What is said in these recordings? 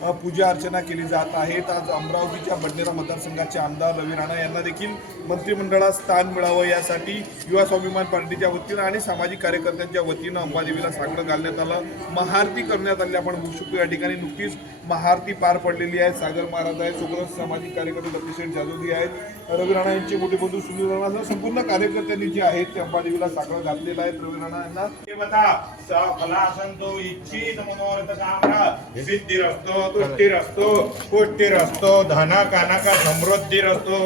पूजा अर्चना केली जात आहेत। आज अमरावतीच्या बडनेरा मतदारसंघाचे आमदार रवी राणा यांना देखील मंत्रिमंडळात स्थान मिळावं यासाठी युवा स्वाभिमान पार्टीच्या वतीनं आणि सामाजिक कार्यकर्त्यांच्या वतीनं अंबादेवीला साकडं घालण्यात आलं, महाआरती करण्यात आली। आपण बघू शकतो या ठिकाणी नुकतीच महाआरती पार पडलेली आहे। सागर महाराज आहेत, सोबतच सामाजिक कार्यकर्ते दत्तशेठ जाधवजी आहेत, रवी राणा यांचे मोठे बंधू सुनील राणा, संपूर्ण कार्यकर्त्यांनी जे आहेत ते अंबादेवीला साकडं घातलेलं आहे। रवी राणा यांना फलासंतो इच्छित मनोरथ कामना सिद्धिरस्तो तुष्टिरस्तो पुष्टिरस्तो धन कनक समृद्धिरस्तो।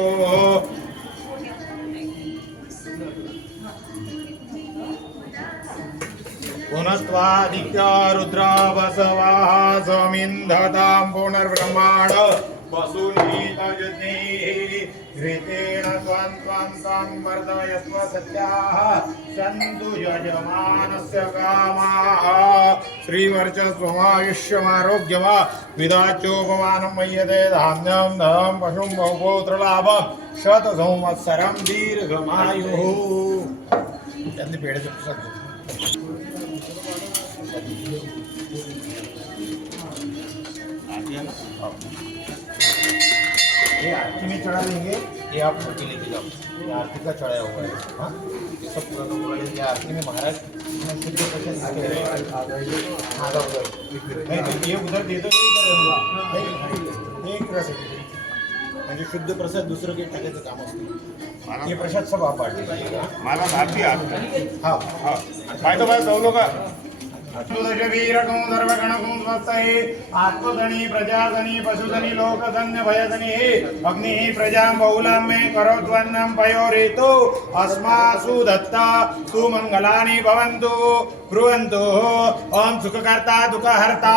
पुनस्त्वादित्य रुद्र बसवाः समिन्धतां पुनर्ब्रह्माण्ड वसुनीतजते घृतेन त्वं त्वं त्वं वर्धयस्व सत्याः सन्तु यजमानस्य कामाः। श्रीवर्चस्वमायुष्यमारोग्यमा विदाचोपमानं मय्यते धान्यं धनं पशुं बहुपुत्रलाभं शतसंवत्सरं दीर्घमायुः। त्यांनी पेढ्याचे प्रसाद ये आरती में चढ़ा देंगे, ये आप आरती लेके जाओ, ये आरती का चढ़ाया हुआ है। हाँ, ये सब पूरा का पूरा लेंगे। आरती में महाराज शुद्ध प्रसाद नहीं, ये उधर दे दो, एक रस म्हणजे शुद्ध प्रसाद दुसरं काही टाकायचं काम असतं। ये प्रसाद सब आप बांट मला भारती हाँ हाँ फायदा फायदा जाऊ नका। वीरकं सर्वगणकं स्वस्तये आत्मधनी प्रजाधनी पशुधनी लोकधन्य भयधनी अग्निः प्रजां बहुलां मे करोत्वन्नं पयोरेतो अस्मासु दत्ता सुमङ्गलानि भवन्तु ब्रुवन्तु। ॐ सुखकर्ता दुःखहर्ता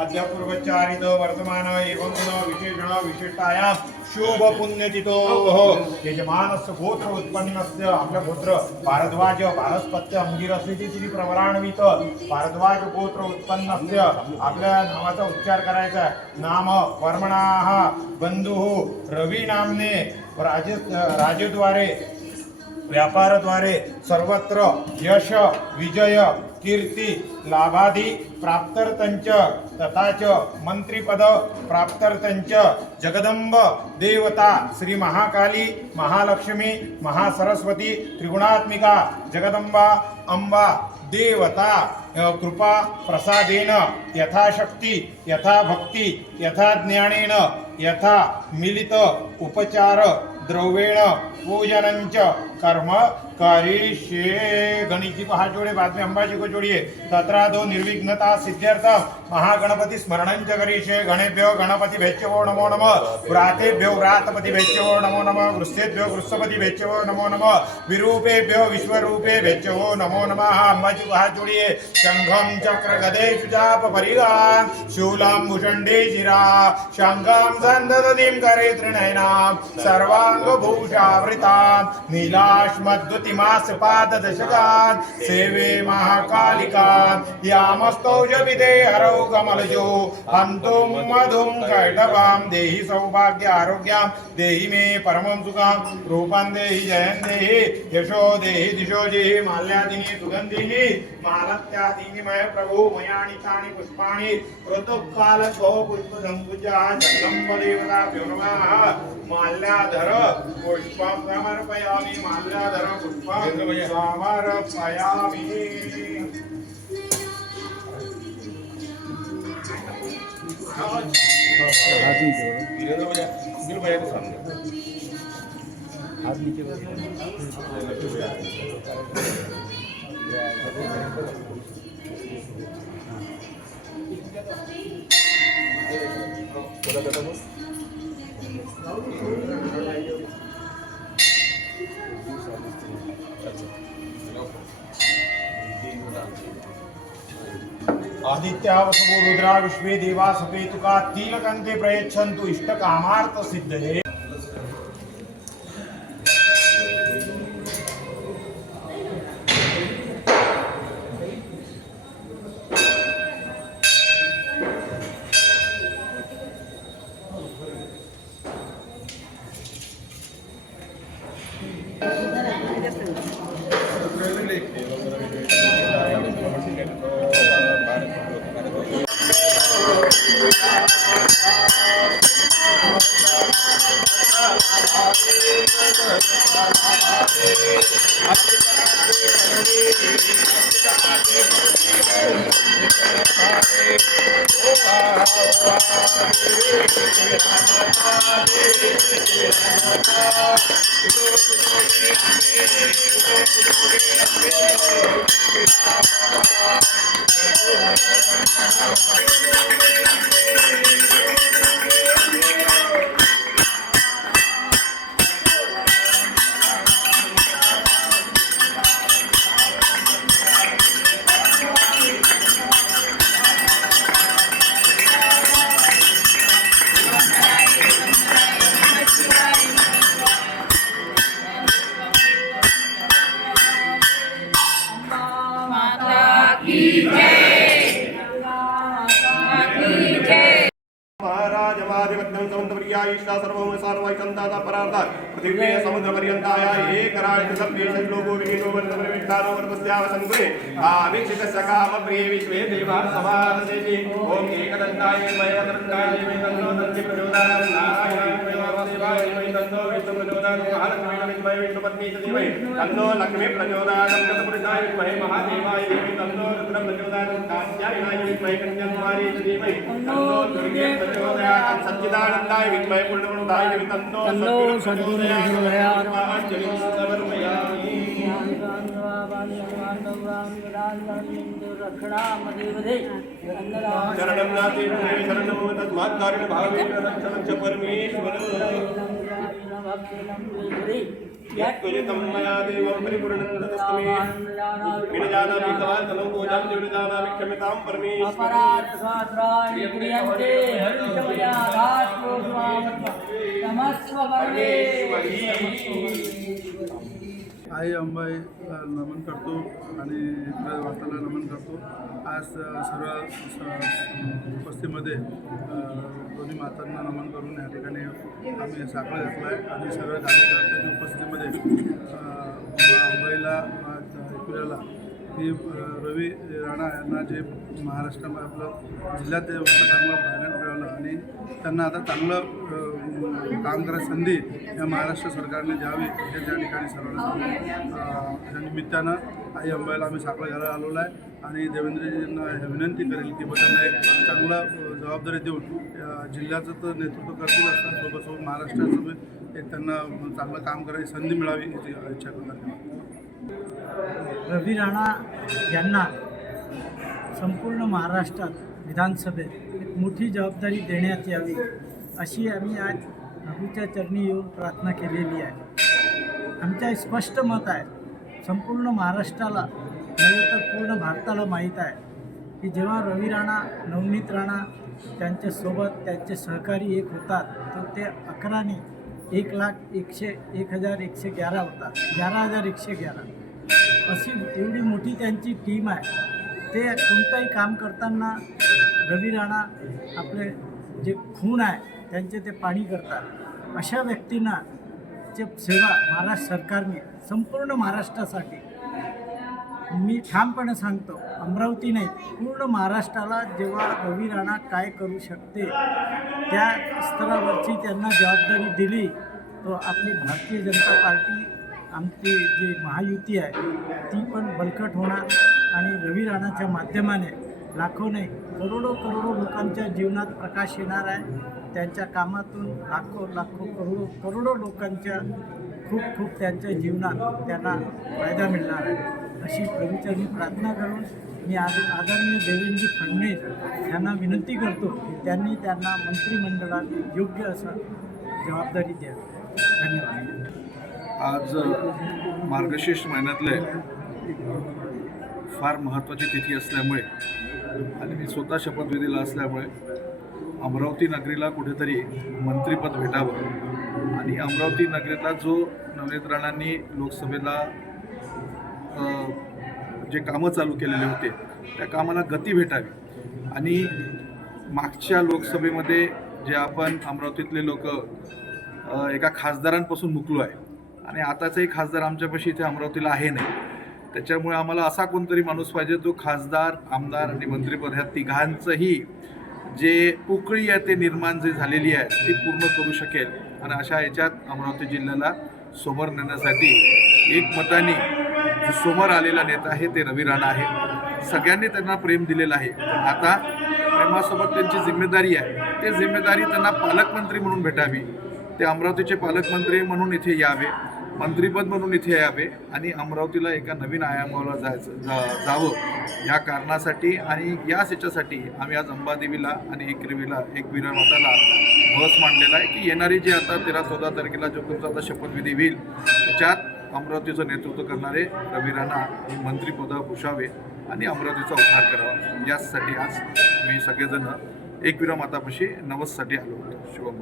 अद्यपूर्वचारित वर्तमान एवं विशेषण विशिष्टायां शुभ पुण्यतिथो यजमानस्य गोत्र उत्पन्नस्य आपल्या गोत्र भारद्वाज भारस्पत्य अंगिरस्यति श्री प्रवरान्वित भारद्वाज गोत्र उत्पन्नस्य आपल्या नावाचा उच्चार करायचा। नाम वर्मणाः बंधुः रवी नामने राजेद्वारे व्यापारद्वारे सर्वत्र यश विजय कीर्ती लाभादी प्राप्तर्थंच तथाच मंत्रिपद प्राप्तर्थंच जगदंब देवता श्री महाकाली महालक्ष्मी महासरस्वती त्रिगुणात्मिका जगदंबा अंबा देवता कृपा प्रसादेन यथाशक्ती यथा भक्ती यथा ज्ञानेन यथा मिलित उपचार द्रव्येण पूजनंच कर्म करिष्ये। गणिती पहाचोडे बातमी अंबाजी को जोड़िए। तत्रादो निर्विघ्नता सिद्ध्यर्थ महागणपति स्मरणंच करिष्ये। गणेभ्यो गणपति भेच्यवो नमो नमः। व्रातेभ्यो व्रातपति भेच्यवो नमो नमः। गृह्स्थेभ्यो गृह्स्थपति भेच्यवो नमो नमः। विरूपेभ्यो विश्वरूपे भेच्यवो नमो नमः। अंबाजी को हाथ जोड़िए। शंखं चक्र गदे चाप परिगान शूलं भूषण्डे शिरा शंखं संददतीं करे त्रिनयनां सर्वाङ्गभूषावृतां नीलाश्मद्युतिमासपाददशकान् सेवे महाकालिकान् यामस्तौषविदे हरौ कमलजो हन्तुं मधुं कैटभां देहि सौभाग्य आरोग्यां देहि मे परमं सुखं रूपं देहि जयं देहि यशो देहि दिशो देहि माल्यादिनी सुगन्धिनी मालत्यादीनि मय प्रभु मयानि चानि पुष्पाणि ऋतुकालको पुष्पसंपूजा जगदम्बदेवताभ्यो नमः। माल्याधर पुष्पं समर्पयामि माल्याधर पुष्पं समर्पयामि। आदित्या वसवो रुद्रा विश्वे देवा सपेतुका तिलकन्ते प्रयच्छन्तु इष्टकामार्थ सिद्धये। महाराजवादिवद्यं समुद्रपर्याय ईशा सर्वं सर्वैकन्ताता परार्था पृथिव्ये समुद्रपर्यन्ताय एकराजसभ्येषु लोको विनीतो वर्तमनिमित्तानो वर्तस्याव संकुले आवीक्षितस्य कामप्रिये विश्वे देवाः समादसेति ॐ एकदन्ताय मयदन्ताय देवी तन्नो दन्ति प्रचोदयात् नारायणाय देवादेवाय देवी तन्नो विष्णु प्रचोदयात् महालक्ष्मी विद्महे विष्णुपत्नी च धीमहि तन्नो लक्ष्मी प्रचोदयात् गतपुरुषाय विद्महे महादेवाय देवी तन्नो रुद्र प्रचोदयात् कात्यायनाय विद्महे कन्याकुमारी च धीमहि तन्नो दुर्गे प्रचोदयात् सच्चिदानन्दाय विद्महे पूर्णगुणोदयाय देवी तन्नो सद्गुरुदेवाय अंजलिं समर्पयामि। शरणं नास्ति शरणं तस्मात् कारणेन भावेन रक्षणं च परमेश्वर यत्कृतं मया देवं परिपूर्णं तस्मै विनजानामि कवान्तनं पूजां विनजानामि क्षम्यतां आई अंबाईला नमन करतो आणि इतर वार्ताला नमन करतो। आज सर्व उपस्थितीमध्ये दोन्ही मातांना नमन करून या ठिकाणी आम्ही साखर घातला आहे आणि सर्व कार्यकर्त्यांच्या उपस्थितीमध्ये अंबाईला ऐकूयाला की रवी राणा यांना जे महाराष्ट्रामध्ये आपलं जिल्ह्यात ते कामावर पाहण्यात मिळालं आणि त्यांना आता चांगलं काम करायची संधी या महाराष्ट्र सरकारने द्यावी हे त्या ठिकाणी सर्वांना या निमित्तानं आई अंबाईला आम्ही साखर घ्यायला आलेलो आहे। आणि देवेंद्रजींना विनंती करेल की त्यांना एक चांगला जबाबदारी देऊन जिल्ह्याचं तर नेतृत्व करतील असतात, सोबत महाराष्ट्राचं बी एक त्यांना चांगलं काम करायची संधी मिळावी याची इच्छा करतात. रवी राणा यांना संपूर्ण महाराष्ट्रात विधानसभेत एक मोठी जबाबदारी देण्यात यावी अशी आम्ही आज प्रभूच्या चरणी येऊन प्रार्थना केलेली आहे. आमचं स्पष्ट मत आहे, संपूर्ण महाराष्ट्राला नव्हे तर पूर्ण भारताला माहीत आहे की जेव्हा रवी राणा, नवनीत राणा त्यांच्यासोबत त्यांचे सहकारी एक होतात तर ते 11ने 1,01,111 होतात, 11,111 अशी एवढी मोठी त्यांची टीम आहे. ते कोणतंही काम करताना रवी राणा आपले जे खून आहे त्यांचे ते पाणी करतात. अशा व्यक्तींना जे सेवा महाराष्ट्र सरकारने संपूर्ण महाराष्ट्रासाठी, मी ठामपणे सांगतो, अमरावती नाही पूर्ण महाराष्ट्राला जेव्हा रवी राणा काय करू शकते त्या स्तरावरची त्यांना जबाबदारी दिली तो आपली भारतीय जनता पार्टी, आमची जी महायुती आहे ती पण बळकट होणार आणि रवी राणाच्या माध्यमाने लाखो नाही करोडो लोकांच्या जीवनात प्रकाश येणार आहे. त्यांच्या कामातून लाखो करोडो लोकांच्या खूप त्यांच्या जीवनात त्यांना फायदा मिळणार आहे अशी प्रभूचरणी प्रार्थना करून मी आदरणीय देवेंद्र फडणवीस यांना विनंती करतो की त्यांनी त्यांना मंत्रिमंडळात योग्य असं जबाबदारी द्यावी. धन्यवाद. आज मार्गशीर्ष महिन्यातले फार महत्त्वाची तिथी असल्यामुळे आणि मी स्वतः शपथविधीला असल्यामुळे अमरावती नगरीला कुठेतरी मंत्रिपद भेटावं आणि अमरावती नगरीला जो नवनीत राणांनी लोकसभेला जे कामं चालू केलेले होते त्या कामाला गती भेटावी आणि मागच्या लोकसभेमध्ये जे आपण अमरावतीतले लोक एका खासदारांपासून मुकलो आहे आणि आताचाही खासदार आमच्यापाशी इथे अमरावतीला आहे नाही. त्याच्यामुळे आम्हाला असा कोणतरी माणूस पाहिजे जो खासदार, आमदार आणि मंत्रिपद ह्या तिघांचंही जे पोकळी आहे ते निर्माण जे झालेली आहे ती पूर्ण करू शकेल आणि अशा याच्यात अमरावती जिल्ह्याला समोर नेण्यासाठी एकमताने जो समोर आलेला नेता आहे ते रवी राणा आहे. सगळ्यांनी त्यांना प्रेम दिलेलं आहे. आता प्रेमासोबत त्यांची जिम्मेदारी आहे, ते जिम्मेदारी त्यांना पालकमंत्री म्हणून भेटावी. ते अमरावतीचे पालकमंत्री म्हणून इथे यावे, मंत्रिपद म्हणून इथे यावे आणि अमरावतीला एका नवीन आयामाला जावं या कारणासाठी आणि याच याच्यासाठी आम्ही आज अंबादेवीला आणि एकविरा माताला बस मांडलेला आहे की येणारी जी आता 13-14 तारखेला जो तुमचा आता शपथविधी होईल त्याच्यात अमरावतीचं नेतृत्व करणारे रवी राणा हे मंत्रिपद भूषावे आणि अमरावतीचा उद्धार करावा. यासाठी आज मी सगळेजण एकविरा मातापाशी नवससाठी आलो होतो. शुभम.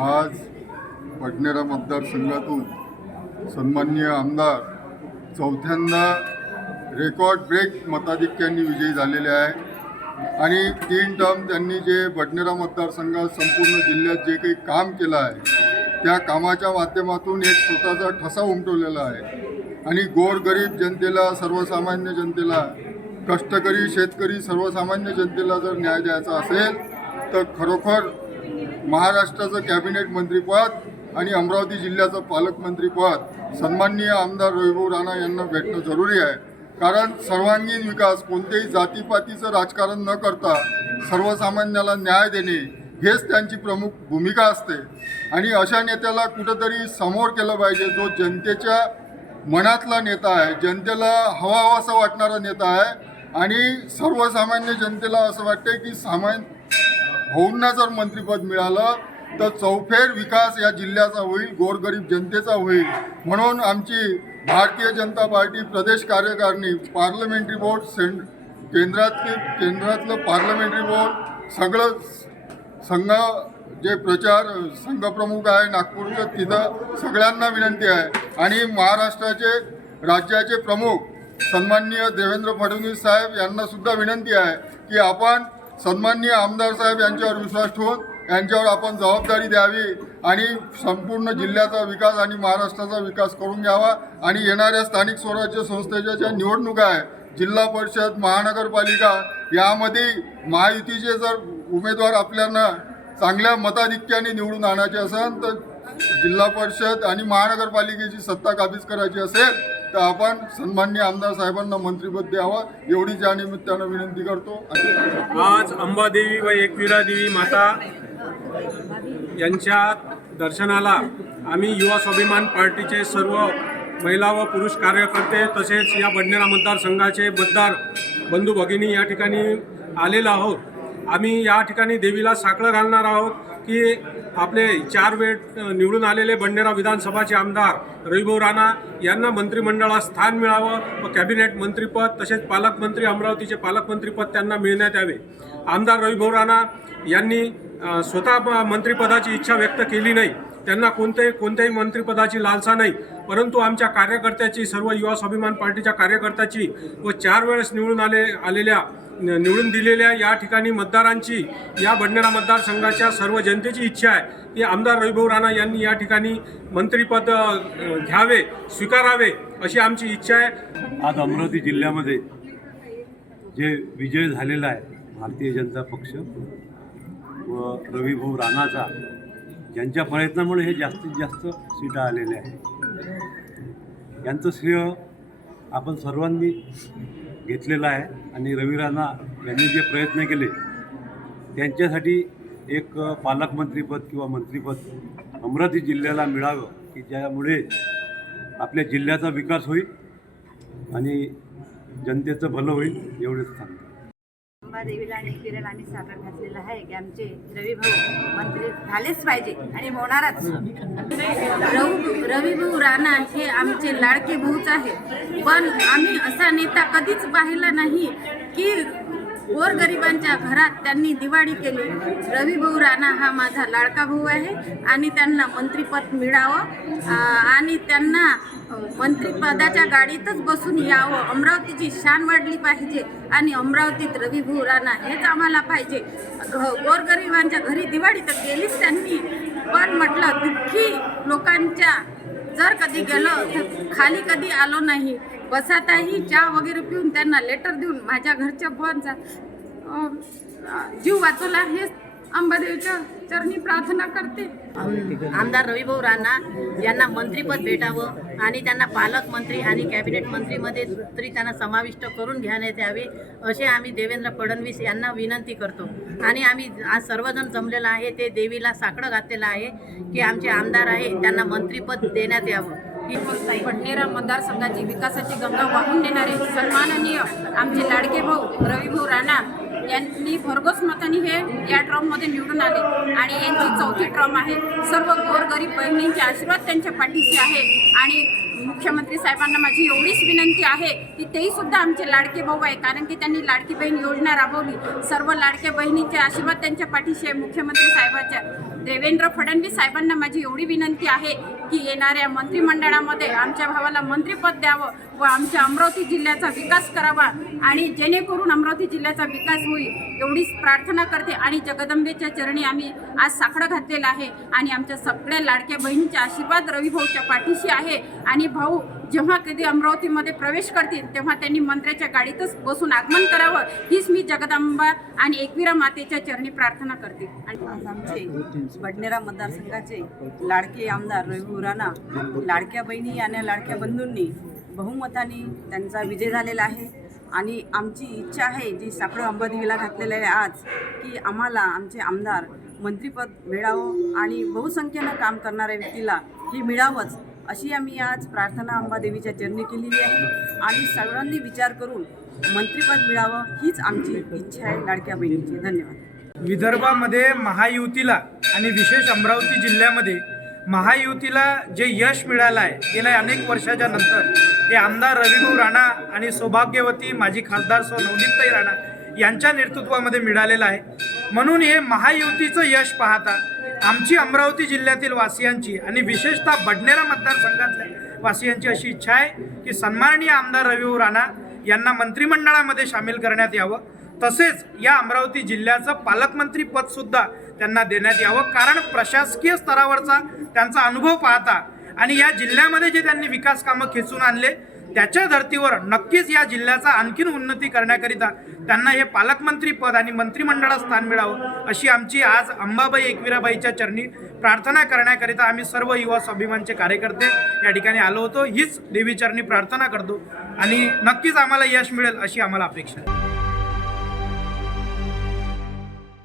आज बडनेरा मतदारसंघातून सन्माननीय आमदार चौथ्यांदा रेकॉर्ड ब्रेक मताधिक्यांनी विजयी झालेले आहे आणि 3 टर्म त्यांनी जे बडनेरा मतदारसंघात संपूर्ण जिल्ह्यात जे काही काम केलं आहे त्या कामाच्या माध्यमातून एक स्वतःचा ठसा उमटवलेला आहे आणि गोरगरीब जनतेला, सर्वसामान्य जनतेला, कष्टकरी शेतकरी सर्वसामान्य जनतेला जर न्याय द्यायचा असेल तर खरोखर महाराष्ट्राचं कॅबिनेट मंत्रिपद आणि अमरावती जिल्ह्याचं पालकमंत्रीपद सन्माननीय आमदार रविभाऊ राणा यांना भेटणं जरुरी आहे. कारण सर्वांगीण विकास, कोणत्याही जातीपातीचं राजकारण न करता सर्वसामान्याला न्याय देणे हेच त्यांची प्रमुख भूमिका असते आणि अशा नेत्याला कुठंतरी समोर केलं पाहिजे जो जनतेच्या मनातला नेता आहे, जनतेला हवाहवासा वाटणारा नेता आहे आणि सर्वसामान्य जनतेला असं वाटते की भाऊंना जर मंत्रिपद मिळालं तर चौफेर विकास या जिल्ह्याचा होईल, गोरगरीब जनतेचा होईल. म्हणून आमची भारतीय जनता पार्टी प्रदेश कार्यकारिणी, पार्लमेंटरी बोर्ड, केंद्रातलं पार्लमेंटरी बोर्ड, सगळं संघ जे संघप्रमुख आहे नागपूरचं तिथं सगळ्यांना विनंती आहे आणि महाराष्ट्राचे राज्याचे प्रमुख सन्माननीय देवेंद्र फडणवीस साहेब यांनासुद्धा विनंती आहे की आपण सन्माननीय आमदार साहेब यांच्यावर विश्वास ठेवून यांच्यावर आपण जबाबदारी द्यावी आणि संपूर्ण जिल्ह्याचा विकास आणि महाराष्ट्राचा विकास करून घ्यावा आणि येणाऱ्या स्थानिक स्वराज्य संस्थेच्या ज्या निवडणुका आहे, जिल्हा परिषद, महानगरपालिका, यामध्ये महायुतीचे जर उमेदवार आपल्याला चांगल्या मताधिक्याने निवडून आणायचे असेल तर जिल्हा परिषद आणि महानगरपालिकेची सत्ता काबीज करायची असेल तर आपण सन्माननीय आमदार साहेबांना मंत्रिपद द्यावं एवढीच या निमित्तानं विनंती करतो. आज अंबादेवी व एकविरा देवी माता यांच्या दर्शनाला आम्ही युवा स्वाभिमान पार्टीचे सर्व महिला व पुरुष कार्यकर्ते तसेच या बडनेरा मतदारसंघाचे मतदार बंधू भगिनी या ठिकाणी आलेलो आहोत. आम्ही या ठिकाणी देवीला साकडं घालणार आहोत की आपले 4 वेळ निवडून आलेले बडनेरा विधानसभाचे आमदार रविभाऊ राणा यांना मंत्रिमंडळात स्थान मिळावं व कॅबिनेट मंत्रीपद तसेच पालकमंत्री अमरावतीचे पालकमंत्रीपद त्यांना मिळण्यात यावे. आमदार रविभाऊ राणा यांनी स्वतः मंत्रिपदाची इच्छा व्यक्त केली नाही, त्यांना कोणत्याही मंत्रिपदाची लालसा नाही, परंतु आमच्या कार्यकर्त्याची सर्व युवा स्वाभिमान पार्टीच्या कार्यकर्त्याची व 4 वेळेस निवडून दिलेल्या या ठिकाणी मतदारांची या बडनेरा मतदारसंघाच्या सर्व जनतेची इच्छा आहे की आमदार रविभाऊ राणा यांनी या ठिकाणी मंत्रिपद घ्यावे, स्वीकारावे अशी आमची इच्छा आहे. आज अमरावती जिल्ह्यामध्ये जे विजय झालेला आहे भारतीय जनता पक्ष व रविभाऊ राणाचा, ज्यांच्या प्रयत्नामुळे हे जास्तीत जास्त सीटा आलेल्या आहेत, यांचं श्रेय आपण सर्वांनी घेतलेलं आहे. आणि रवी राणा यांनी जे प्रयत्न केले त्यांच्यासाठी एक पालकमंत्रीपद किंवा मंत्रिपद अमरावती जिल्ह्याला मिळावं की ज्यामुळे आपल्या जिल्ह्याचा विकास होईल आणि जनतेचं भलं होईल एवढंच सांगतो. अंबादेवीला आणि एकविराला आम्ही साकडं घातलेलं आहे की आमचे रविभाऊ मंत्री झालेच पाहिजे आणि होणारच. रविभाऊ राणा हे आमचे लाडके भाऊच आहेत, पण आम्ही असा नेता कधीच पाहिला नाही की गोरगरिबांच्या घरात त्यांनी दिवाळी केली. रविभाऊ राणा हा माझा लाडका भाऊ आहे आणि त्यांना मंत्रिपद मिळावं आणि त्यांना मंत्रिपदाच्या गाडीतच बसून यावं. अमरावतीची शान वाढली पाहिजे आणि अमरावतीत रविभाऊ राणा हेच आम्हाला पाहिजे. गोरगरिबांच्या घरी दिवाळी तर केलीच त्यांनी, पण म्हटलं दुःखी लोकांच्या जर कधी गेलो तर खाली कधी आलो नाही. बसाताही चहा वगैरे पिऊन त्यांना लेटर देऊन माझ्या घरच्या बुवांचा जीव वाचवला. हेच अंबादेवीच्या चरणी प्रार्थना करते. आमदार रविभाऊ राणा यांना मंत्रिपद भेटावं आणि त्यांना पालकमंत्री आणि कॅबिनेट मंत्रीमध्ये तरी त्यांना समाविष्ट करून घेण्यात यावे असे आम्ही देवेंद्र फडणवीस यांना विनंती करतो. आणि आम्ही आज सर्वजण जमलेलं आहे ते देवीला साकडं घातलेलं आहे की आमचे आमदार आहे त्यांना मंत्रिपद देण्यात यावं. बडनेरा मतदारसंघाची विकासाची गंगा वाहून नेणारे सन्माननीय आमचे लाडके भाऊ रविभाऊ राणा यांनी भरघोस मताने हे या ट्रममध्ये निवडून आले आणि यांची 4थी ट्रम आहे. सर्व गोरगरीब बहिणींचे आशीर्वाद त्यांच्या पाठीशी आहे आणि मुख्यमंत्री साहेबांना माझी एवढीच विनंती आहे की तेही सुद्धा आमचे लाडके भाऊ आहे, कारण की त्यांनी लाडकी बहीण योजना राबवली. सर्व लाडक्या बहिणींचे आशीर्वाद त्यांच्या पाठीशी आहे. मुख्यमंत्री साहेबांच्या देवेंद्र फडणवीस साहेबांना माझी एवढी विनंती आहे की येणाऱ्या मंत्रिमंडळामध्ये आमच्या भावाला मंत्रिपद द्यावं व आमच्या अमरावती जिल्ह्याचा विकास करावा आणि जेणेकरून अमरावती जिल्ह्याचा विकास होईल एवढीच प्रार्थना करते. आणि जगदंबेच्या चरणी आम्ही आज साकडं घातलेलं आहे आणि आमच्या सगळ्या लाडक्या बहिणींचे आशीर्वाद रविभाऊच्या पाठीशी आहे. आणि भाऊ जेव्हा कधी अमरावतीमध्ये प्रवेश करतील तेव्हा त्यांनी मंत्र्याच्या गाडीतच बसून आगमन करावं हीच मी जगदंबा आणि एकविरा मातेच्या चरणी प्रार्थना करते. आज आमचे बडनेरा मतदारसंघाचे लाडके आमदार रविभाऊ राणा लाडक्या बहिणी आणि लाडक्या बंधूंनी बहुमताने त्यांचा विजय झालेला आहे. आणि आमची इच्छा आहे जी साकडं अंबादेवीला घातलेलं आहे आज की आम्हाला आमचे आमदार मंत्रिपद मिळावं आणि बहुसंख्येनं काम करणाऱ्या व्यक्तीला हे मिळावंच अशी आम्ही आज प्रार्थना अंबादेवीच्या चरणी केलेली आहे. आणि सर्वांनी विचार करून मंत्रिपद मिळावं हीच आमची इच्छा आहे लाडक्या बहिणीची. धन्यवाद. विदर्भामध्ये महायुतीला आणि विशेष अमरावती जिल्ह्यामध्ये महायुतीला जे यश मिळालं आहे गेल्या अनेक वर्षाच्या नंतर ते आमदार रविभाऊ राणा आणि सौभाग्यवती माजी खासदार सौ नवनीतताई राणा यांच्या नेतृत्वामध्ये मिळालेलं आहे. म्हणून हे महायुतीचं यश पाहता आमची अमरावती जिल्ह्यातील वासियांची आणि विशेषतः बडनेरा मतदारसंघातल्या वासियांची अशी इच्छा आहे की सन्माननीय आमदार रविभाऊ राणा यांना मंत्रिमंडळामध्ये सामील करण्यात यावं. तसेच या अमरावती जिल्ह्याचं पालकमंत्री पदसुद्धा त्यांना देण्यात यावं, कारण प्रशासकीय स्तरावरचा त्यांचा अनुभव पाहता आणि या जिल्ह्यामध्ये जे त्यांनी विकास कामं खेचून आणले त्याच्या धर्तीवर नक्कीच या जिल्ह्याचा आणखीन उन्नती करण्याकरिता त्यांना हे पालकमंत्री पद आणि मंत्रिमंडळात स्थान मिळावं अशी आमची आज अंबाबाई एकविराबाईच्या चरणी प्रार्थना करण्याकरिता आम्ही सर्व युवा स्वाभिमानचे कार्यकर्ते या ठिकाणी आलो होतो. हीच देवीचरणी प्रार्थना करतो आणि नक्कीच आम्हाला यश मिळेल अशी आम्हाला अपेक्षा आहे.